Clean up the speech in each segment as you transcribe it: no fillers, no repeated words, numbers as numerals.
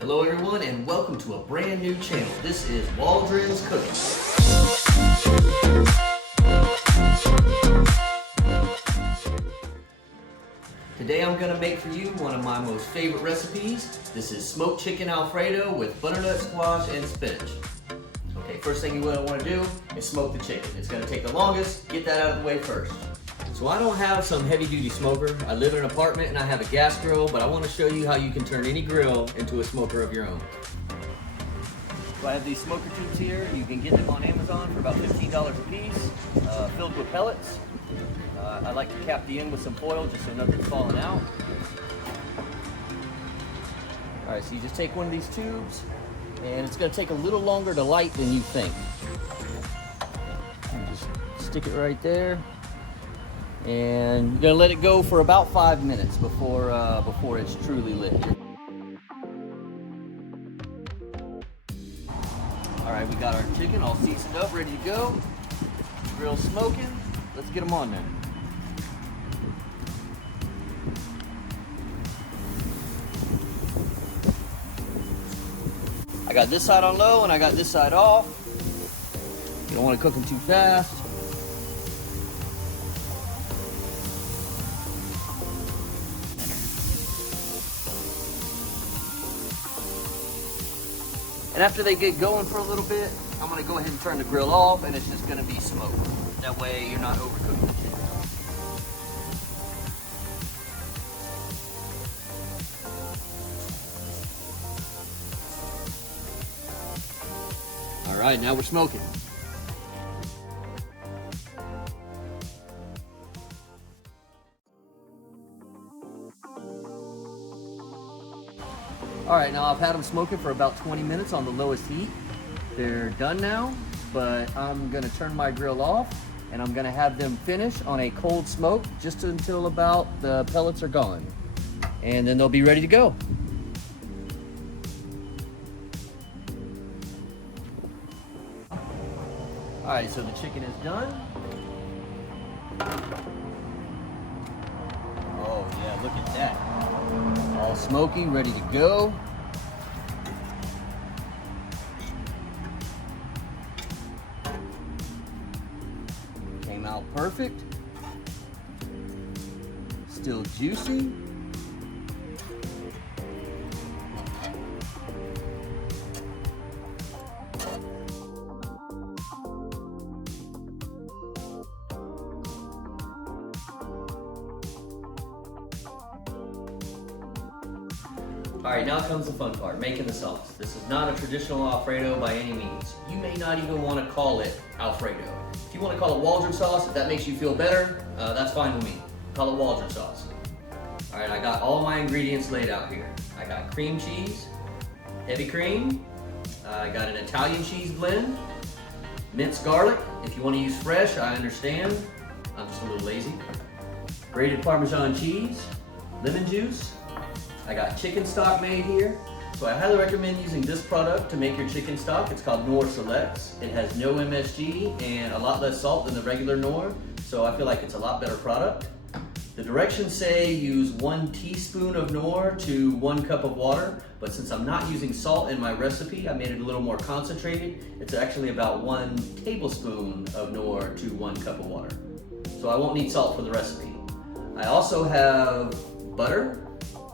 Hello everyone and welcome to a brand new channel. This is Waldron's Cooking. Today I'm going to make for you one of my most favorite recipes. This is smoked chicken Alfredo with butternut squash and spinach. Okay, first thing you want to do is smoke the chicken. It's going to take the longest. Get that out of the way first. So I don't have some heavy duty smoker. I live in an apartment and I have a gas grill, but I want to show you how you can turn any grill into a smoker of your own. So I have these smoker tubes here. You can get them on Amazon for about $15 a piece, filled with pellets. I like to cap the end with some foil just so nothing's falling out. All right, so you just take one of these tubes and it's going to take a little longer to light than you think. You just stick it right there. And you're gonna let it go for about 5 minutes before it's truly lit. All right, we got our chicken all seasoned up, ready to go. Grill smoking. Let's get them on there. I got this side on low and I got this side off. You don't want to cook them too fast. And after they get going for a little bit, I'm gonna go ahead and turn the grill off and it's just gonna be smoke. That way you're not overcooking the chicken. All right, now we're smoking. All right, now I've had them smoking for about 20 minutes on the lowest heat. They're done now, but I'm gonna turn my grill off and I'm gonna have them finish on a cold smoke just until about the pellets are gone. And then they'll be ready to go. All right, so the chicken is done. Oh yeah, look at that. All smoky, ready to go. Came out perfect. Still juicy. All right, now comes the fun part, making the sauce. This is not a traditional Alfredo by any means. You may not even want to call it Alfredo. If you want to call it Waldron sauce, if that makes you feel better, that's fine with me. Call it Waldron sauce. All right, I got all my ingredients laid out here. I got cream cheese, heavy cream, I got an Italian cheese blend, minced garlic. If you want to use fresh, I understand. I'm just a little lazy. Grated Parmesan cheese, lemon juice. I got chicken stock made here. So I highly recommend using this product to make your chicken stock. It's called Knorr Selects. It has no MSG and a lot less salt than the regular Knorr, so I feel like it's a lot better product. The directions say use 1 teaspoon of Knorr to 1 cup of water, but since I'm not using salt in my recipe, I made it a little more concentrated. It's actually about 1 tablespoon of Knorr to 1 cup of water. So I won't need salt for the recipe. I also have butter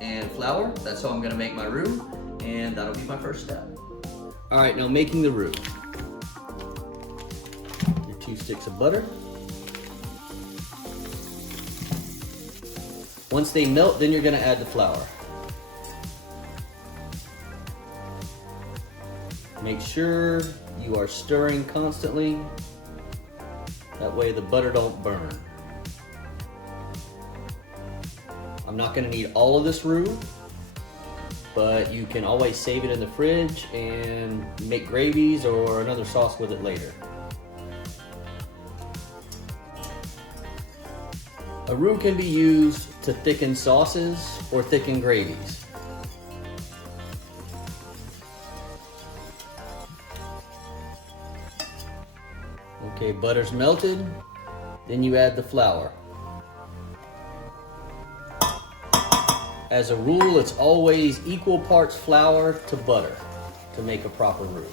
and flour. That's how I'm gonna make my roux, and that'll be my first step. All right, now making the roux. Your 2 sticks of butter. Once they melt, then you're gonna add the flour. Make sure you are stirring constantly. That way the butter don't burn. I'm not gonna need all of this roux, but you can always save it in the fridge and make gravies or another sauce with it later. A roux can be used to thicken sauces or thicken gravies. Okay, butter's melted, then you add the flour. As a rule, it's always equal parts flour to butter to make a proper roux.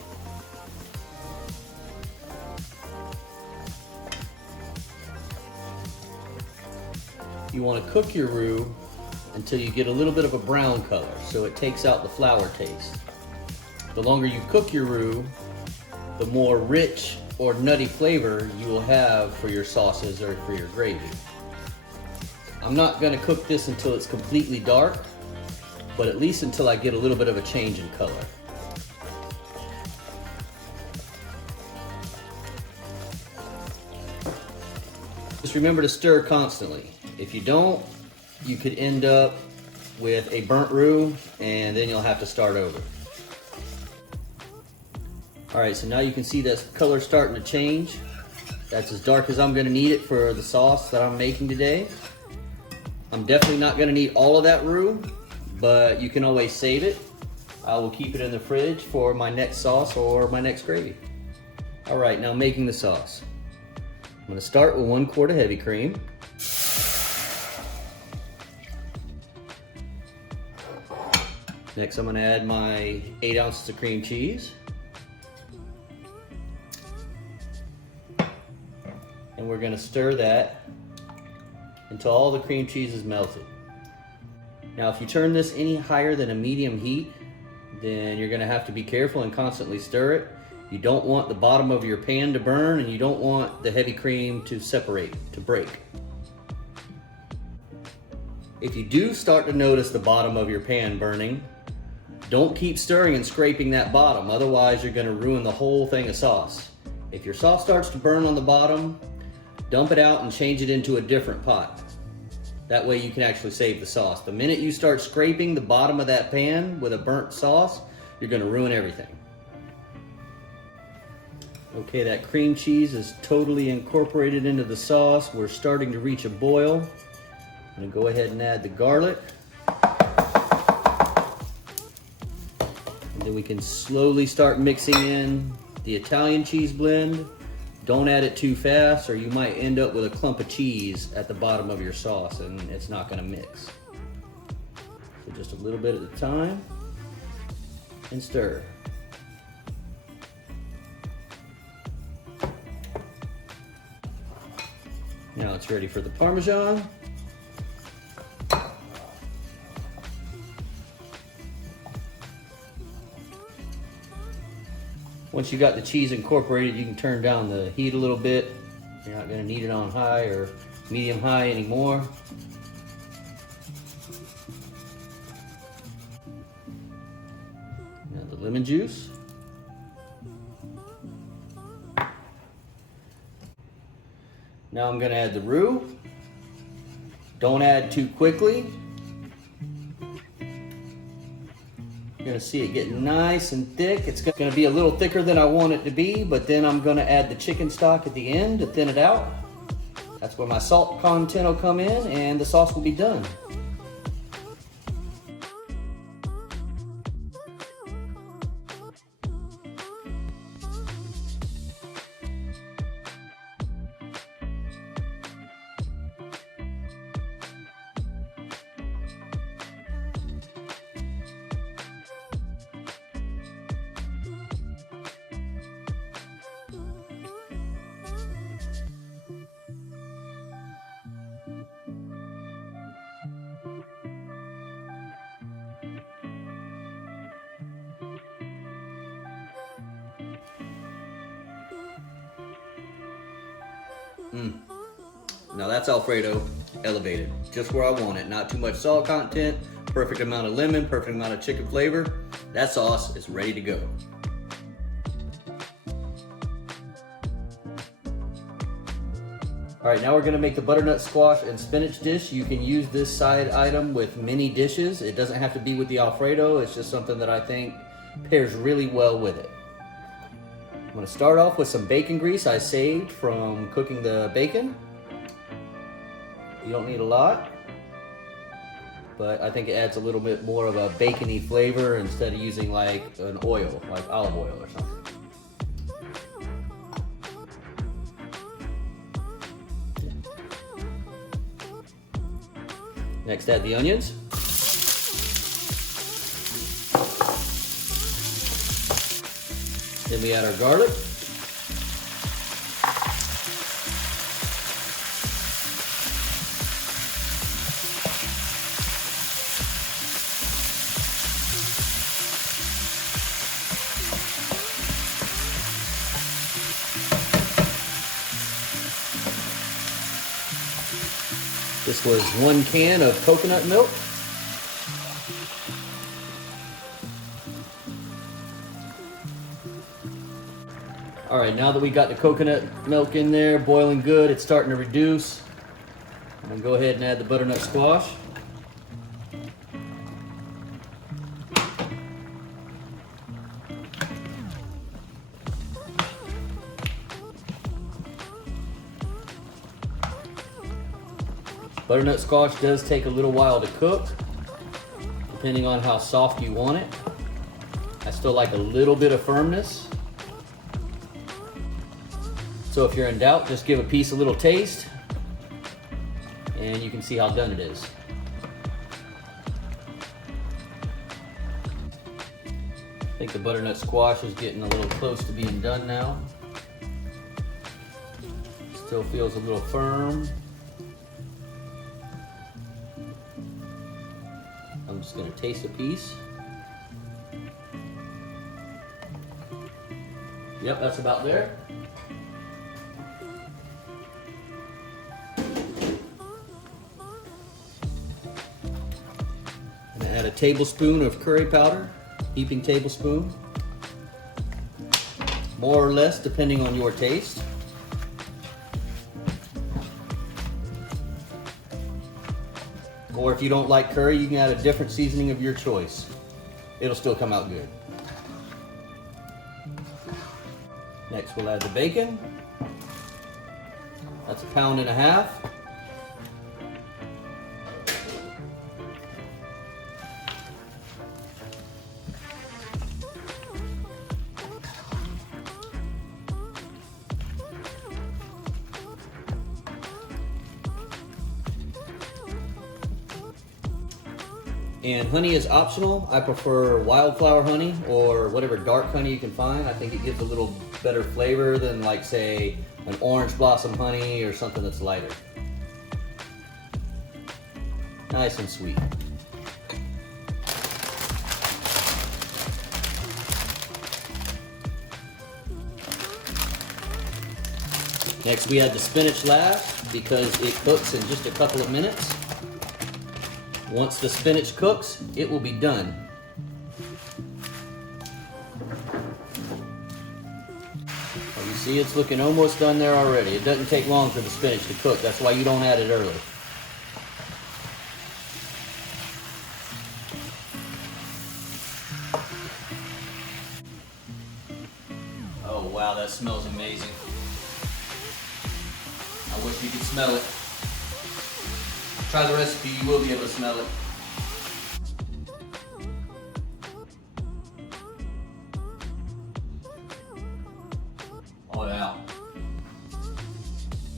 You want to cook your roux until you get a little bit of a brown color, so it takes out the flour taste. The longer you cook your roux, the more rich or nutty flavor you will have for your sauces or for your gravy. I'm not going to cook this until it's completely dark, but at least until I get a little bit of a change in color. Just remember to stir constantly. If you don't, you could end up with a burnt roux and then you'll have to start over. All right, so now you can see that color starting to change. That's as dark as I'm gonna need it for the sauce that I'm making today. I'm definitely not gonna need all of that roux, but you can always save it. I will keep it in the fridge for my next sauce or my next gravy. All right, now making the sauce. I'm gonna start with 1 quart of heavy cream. Next, I'm gonna add my 8 ounces of cream cheese. And we're gonna stir that until all the cream cheese is melted. Now, if you turn this any higher than a medium heat, then you're gonna have to be careful and constantly stir it. You don't want the bottom of your pan to burn, and you don't want the heavy cream to separate, to break. If you do start to notice the bottom of your pan burning, don't keep stirring and scraping that bottom, otherwise you're gonna ruin the whole thing of sauce. If your sauce starts to burn on the bottom, dump it out and change it into a different pot. That way you can actually save the sauce. The minute you start scraping the bottom of that pan with a burnt sauce, you're gonna ruin everything. Okay, that cream cheese is totally incorporated into the sauce. We're starting to reach a boil. I'm gonna go ahead and add the garlic. And then we can slowly start mixing in the Italian cheese blend. Don't add it too fast or you might end up with a clump of cheese at the bottom of your sauce and it's not gonna mix. So just a little bit at a time and stir. Now it's ready for the Parmesan. Once you got the cheese incorporated, you can turn down the heat a little bit. You're not gonna need it on high or medium high anymore. Now the lemon juice. Now I'm gonna add the roux. Don't add too quickly. You're gonna see it getting nice and thick. It's gonna be a little thicker than I want it to be, but then I'm gonna add the chicken stock at the end to thin it out. That's where my salt content will come in and the sauce will be done. Now that's Alfredo elevated, just where I want it. Not too much salt content, perfect amount of lemon, perfect amount of chicken flavor. That sauce is ready to go. All right, now we're gonna make the butternut squash and spinach dish. You can use this side item with many dishes. It doesn't have to be with the Alfredo. It's just something that I think pairs really well with it. I'm gonna start off with some bacon grease I saved from cooking the bacon. You don't need a lot, but I think it adds a little bit more of a bacony flavor instead of using like an oil, like olive oil or something. Next, add the onions. Then we add our garlic. This was 1 can of coconut milk. All right, now that we got the coconut milk in there, boiling good, it's starting to reduce. I'm gonna go ahead and add the butternut squash. Butternut squash does take a little while to cook, depending on how soft you want it. I still like a little bit of firmness. So if you're in doubt, just give a piece a little taste, and you can see how done it is. I think the butternut squash is getting a little close to being done now. Still feels a little firm. I'm just gonna taste a piece. Yep, that's about there. And add a tablespoon of curry powder, heaping tablespoon. More or less, depending on your taste. Or if you don't like curry, you can add a different seasoning of your choice. It'll still come out good. Next, we'll add the bacon. That's 1.5 pounds. And honey is optional. I prefer Wildflower Honey or whatever dark honey you can find. I think it gives a little better flavor than, like, say, an orange blossom honey or something that's lighter. Nice and sweet. Next, we add the spinach last because it cooks in just a couple of minutes. Once the spinach cooks, it will be done. Well, you see it's looking almost done there already. It doesn't take long for the spinach to cook. That's why you don't add it early. Oh wow, that smells amazing. I wish you could smell it. Try the recipe, you will be able to smell it. Oh yeah.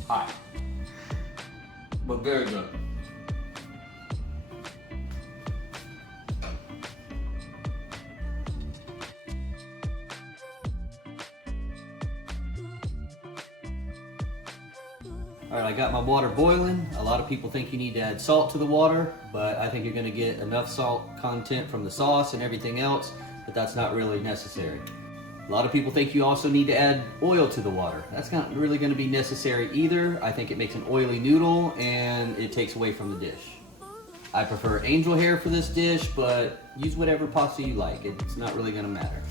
Hot. But very good. All right, I got my water boiling. A lot of people think you need to add salt to the water, but I think you're gonna get enough salt content from the sauce and everything else, but that's not really necessary. A lot of people think you also need to add oil to the water. That's not really gonna be necessary either. I think it makes an oily noodle and it takes away from the dish. I prefer angel hair for this dish, but use whatever pasta you like. It's not really gonna matter.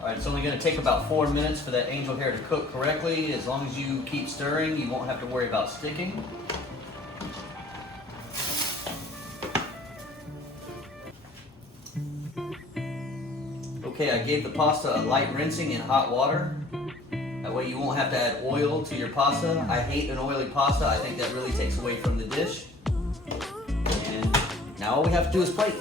All right, it's only going to take about 4 minutes for that angel hair to cook correctly. As long as you keep stirring, you won't have to worry about sticking. Okay, I gave the pasta a light rinsing in hot water. That way you won't have to add oil to your pasta. I hate an oily pasta. I think that really takes away from the dish. And now all we have to do is plate.